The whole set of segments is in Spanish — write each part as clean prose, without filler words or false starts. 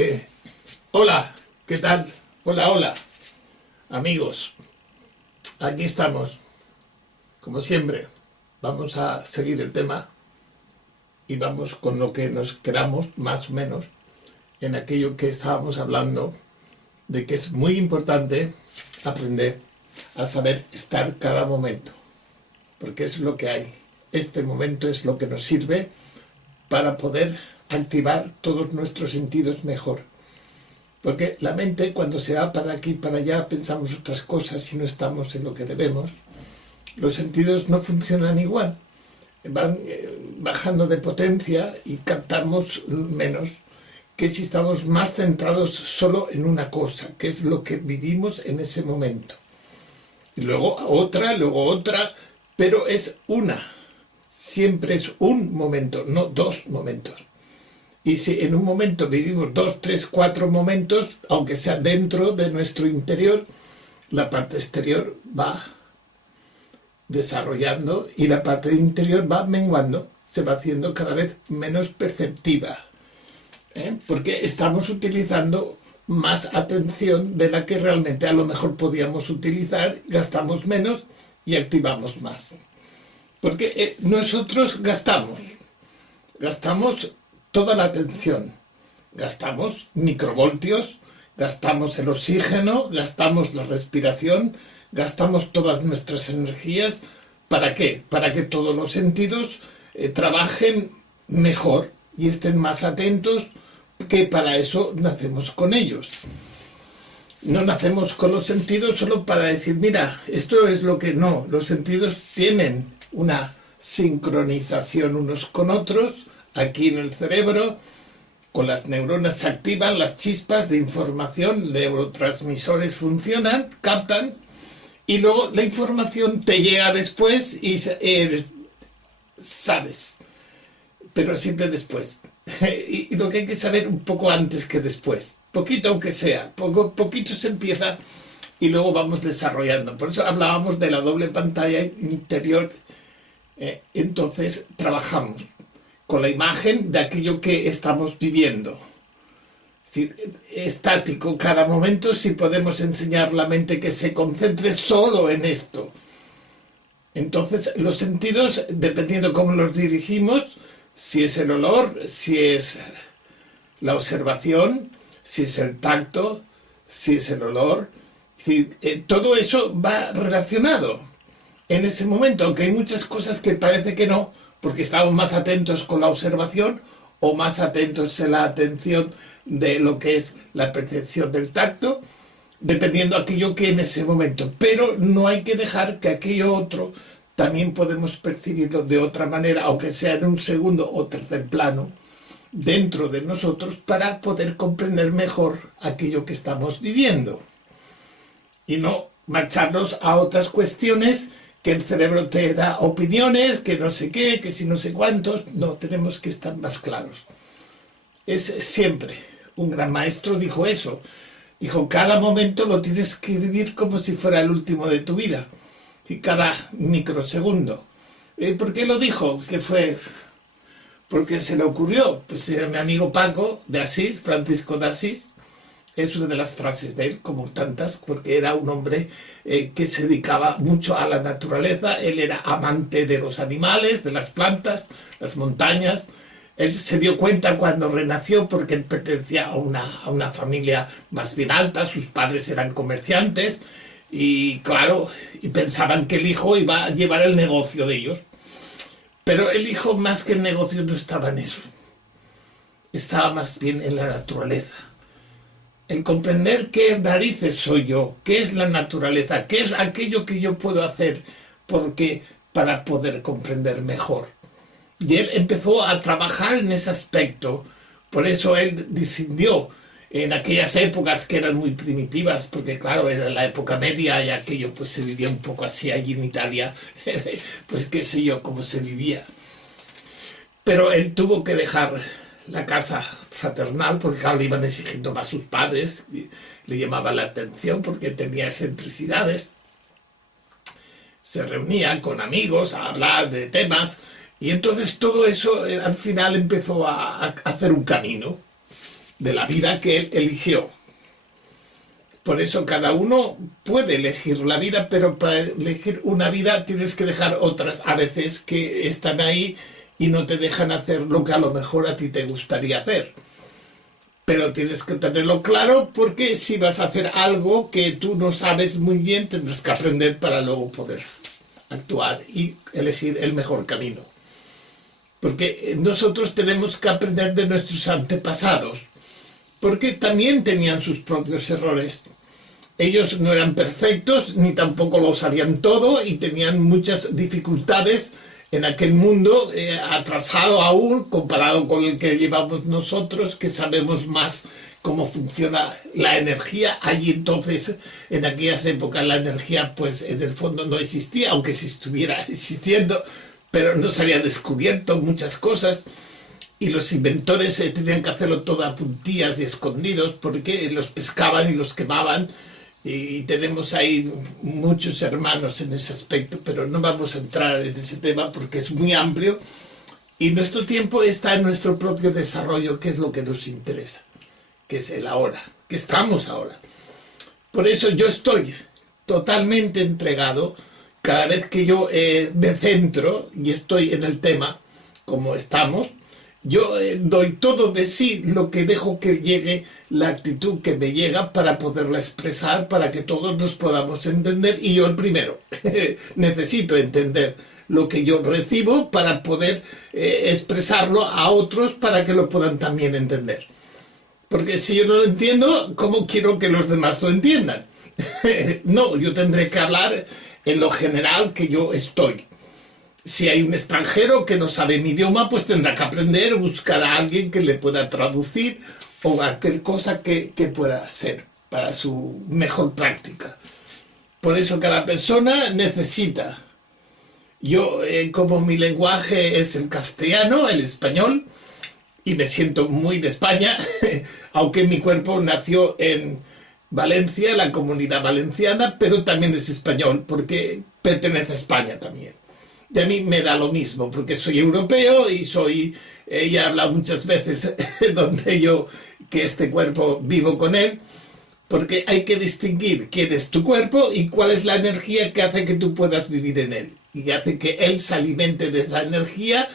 Eh, Hola, ¿qué tal? Hola, hola, amigos. Aquí estamos, como siempre. Vamos a seguir el tema y vamos con lo que nos quedamos, más o menos, en aquello que estábamos hablando, de que es muy importante aprender a saber estar cada momento, porque es lo que hay. Este momento es lo que nos sirve para poder activar todos nuestros sentidos mejor. Porque la mente, cuando se va para aquí y para allá, pensamos otras cosas y no estamos en lo que debemos. Los sentidos no funcionan igual. Van bajando de potencia y captamos menos que si estamos más centrados solo en una cosa, que es lo que vivimos en ese momento. Y luego otra, pero es una. Siempre es un momento, no dos momentos. Y si en un momento vivimos 2, 3, 4 momentos, aunque sea dentro de nuestro interior, la parte exterior va desarrollando y la parte interior va menguando, se va haciendo cada vez menos perceptiva. Porque estamos utilizando más atención de la que realmente a lo mejor podíamos utilizar, gastamos menos y activamos más. Porque nosotros gastamos toda la atención, gastamos microvoltios, gastamos el oxígeno, gastamos la respiración, gastamos todas nuestras energías. ¿Para qué? Para que todos los sentidos trabajen mejor y estén más atentos, que para eso nacemos con ellos. No nacemos con los sentidos solo para decir, mira, esto es lo que no. Los sentidos tienen una sincronización unos con otros. Aquí en el cerebro, con las neuronas se activan las chispas de información, neurotransmisores funcionan, captan, y luego la información te llega después y sabes, pero siempre después. Y lo que hay que saber un poco antes que después, poquito aunque sea, poquito se empieza y luego vamos desarrollando. Por eso hablábamos de la doble pantalla interior. Entonces trabajamos con la imagen de aquello que estamos viviendo. Es decir, estático cada momento, si podemos enseñar a la mente que se concentre solo en esto. Entonces, los sentidos, dependiendo cómo los dirigimos, si es el olor, si es la observación, si es el tacto, si es el olor, es decir, todo eso va relacionado en ese momento, aunque hay muchas cosas que parece que no, porque estamos más atentos con la observación o más atentos en la atención de lo que es la percepción del tacto, dependiendo de aquello que en ese momento. Pero no hay que dejar que aquello otro también podemos percibirlo de otra manera, aunque sea en un segundo o tercer plano, dentro de nosotros, para poder comprender mejor aquello que estamos viviendo. Y no marcharnos a otras cuestiones que el cerebro te da opiniones, que no sé qué, que si no sé cuántos. No, tenemos que estar más claros. Es siempre, un gran maestro dijo eso. Dijo, cada momento lo tienes que vivir como si fuera el último de tu vida. Y cada microsegundo. ¿Por qué lo dijo? ¿Qué fue? Porque se le ocurrió. Pues era mi amigo Paco de Asís, Francisco de Asís. Es una de las frases de él, como tantas, porque era un hombre que se dedicaba mucho a la naturaleza. Él era amante de los animales, de las plantas, las montañas. Él se dio cuenta cuando renació, porque él pertenecía a una familia más bien alta, sus padres eran comerciantes, y claro, y pensaban que el hijo iba a llevar el negocio de ellos. Pero el hijo, más que el negocio, no estaba en eso. Estaba más bien en la naturaleza. El comprender qué narices soy yo, qué es la naturaleza, qué es aquello que yo puedo hacer para poder comprender mejor. Y él empezó a trabajar en ese aspecto. Por eso él decidió, en aquellas épocas que eran muy primitivas, porque claro, era la época media y aquello pues se vivía un poco así allí en Italia, pues qué sé yo cómo se vivía. Pero él tuvo que dejar la casa fraternal, porque claro, le iban exigiendo más sus padres, le llamaba la atención porque tenía excentricidades. Se reunía con amigos a hablar de temas, y entonces todo eso al final empezó a hacer un camino. de la vida que él eligió. Por eso cada uno puede elegir la vida, pero para elegir una vida tienes que dejar otras a veces que están ahí y no te dejan hacer lo que a lo mejor a ti te gustaría hacer. Pero tienes que tenerlo claro, porque si vas a hacer algo que tú no sabes muy bien, tendrás que aprender para luego poder actuar y elegir el mejor camino. Porque nosotros tenemos que aprender de nuestros antepasados, porque también tenían sus propios errores. Ellos no eran perfectos, ni tampoco lo sabían todo, y tenían muchas dificultades en aquel mundo atrasado aún, comparado con el que llevamos nosotros, que sabemos más cómo funciona la energía. Allí entonces, en aquellas épocas, la energía pues en el fondo no existía, aunque si estuviera existiendo, pero no se había descubierto muchas cosas. Y los inventores tenían que hacerlo todo a puntillas y escondidos, porque los pescaban y los quemaban. Y tenemos ahí muchos hermanos en ese aspecto, pero no vamos a entrar en ese tema porque es muy amplio. Y nuestro tiempo está en nuestro propio desarrollo, que es lo que nos interesa, que es el ahora, que estamos ahora. Por eso yo estoy totalmente entregado cada vez que yo me centro y estoy en el tema, como estamos. Yo doy todo de sí, lo que dejo que llegue, la actitud que me llega para poderla expresar, para que todos nos podamos entender. Y yo el primero, necesito entender lo que yo recibo para poder expresarlo a otros para que lo puedan también entender. Porque si yo no lo entiendo, ¿cómo quiero que los demás lo entiendan? No, yo tendré que hablar en lo general que yo estoy. Si hay un extranjero que no sabe mi idioma, pues tendrá que aprender o buscar a alguien que le pueda traducir o cualquier cosa que pueda hacer para su mejor práctica. Por eso cada persona necesita. Yo, como mi lenguaje es el castellano, el español, y me siento muy de España, aunque mi cuerpo nació en Valencia, la Comunidad Valenciana, pero también es español, porque pertenece a España también. Y a mí me da lo mismo, porque soy europeo y soy, he hablado muchas veces donde yo, que este cuerpo vivo con él, porque hay que distinguir quién es tu cuerpo y cuál es la energía que hace que tú puedas vivir en él. Y hace que él se alimente de esa energía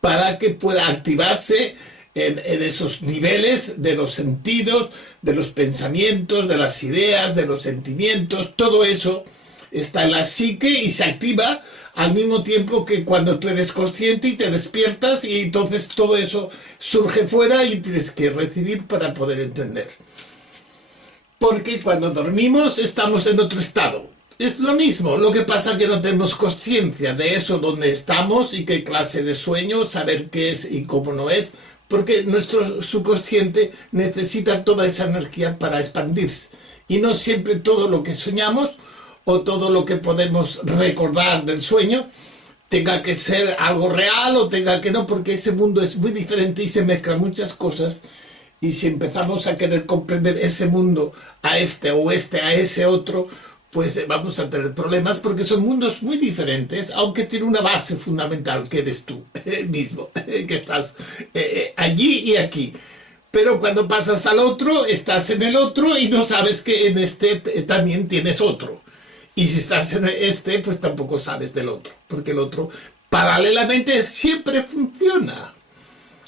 para que pueda activarse en esos niveles de los sentidos, de los pensamientos, de las ideas, de los sentimientos. Todo eso está en la psique y se activa al mismo tiempo que cuando tú eres consciente y te despiertas, y entonces todo eso surge fuera y tienes que recibir para poder entender. Porque cuando dormimos estamos en otro estado. Es lo mismo, lo que pasa es que no tenemos conciencia de eso, dónde estamos y qué clase de sueño, saber qué es y cómo no es, porque nuestro subconsciente necesita toda esa energía para expandirse. Y no siempre todo lo que soñamos o todo lo que podemos recordar del sueño tenga que ser algo real o tenga que no, porque ese mundo es muy diferente y se mezclan muchas cosas. Y si empezamos a querer comprender ese mundo a este o este a ese otro, pues vamos a tener problemas, porque son mundos muy diferentes, aunque tiene una base fundamental que eres tú mismo, que estás allí y aquí. Pero cuando pasas al otro, estás en el otro y no sabes que en este también tienes otro. Y si estás en este, pues tampoco sabes del otro, porque el otro paralelamente siempre funciona.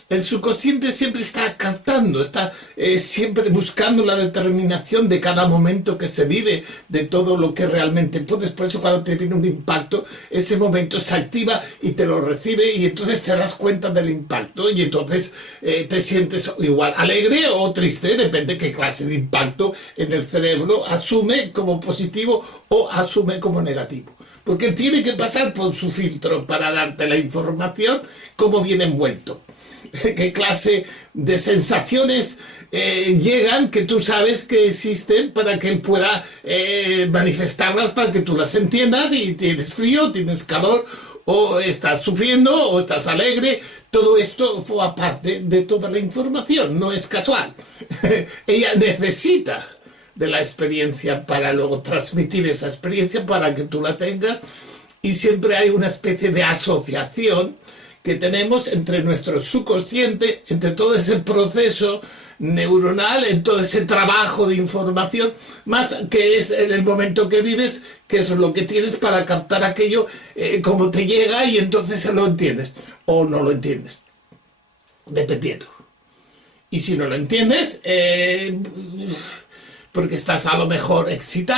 El subconsciente siempre está captando, está siempre buscando la determinación de cada momento que se vive, de todo lo que realmente puedes. Por eso cuando te viene un impacto, ese momento se activa y te lo recibe, y entonces te das cuenta del impacto, y entonces te sientes igual alegre o triste, depende qué clase de impacto en el cerebro asume como positivo o asume como negativo. Porque tiene que pasar por su filtro para darte la información como viene envuelto. Qué clase de sensaciones llegan, que tú sabes que existen, para que él pueda manifestarlas, para que tú las entiendas. Y tienes frío, tienes calor, o estás sufriendo, o estás alegre. Todo esto forma parte de toda la información, no es casual. Ella necesita de la experiencia para luego transmitir esa experiencia, para que tú la tengas. Y siempre hay una especie de asociación que tenemos entre nuestro subconsciente, entre todo ese proceso neuronal, en todo ese trabajo de información, más que es en el momento que vives, que es lo que tienes para captar aquello, como te llega y entonces lo entiendes o no lo entiendes, dependiendo. Y si no lo entiendes, porque estás a lo mejor excitado,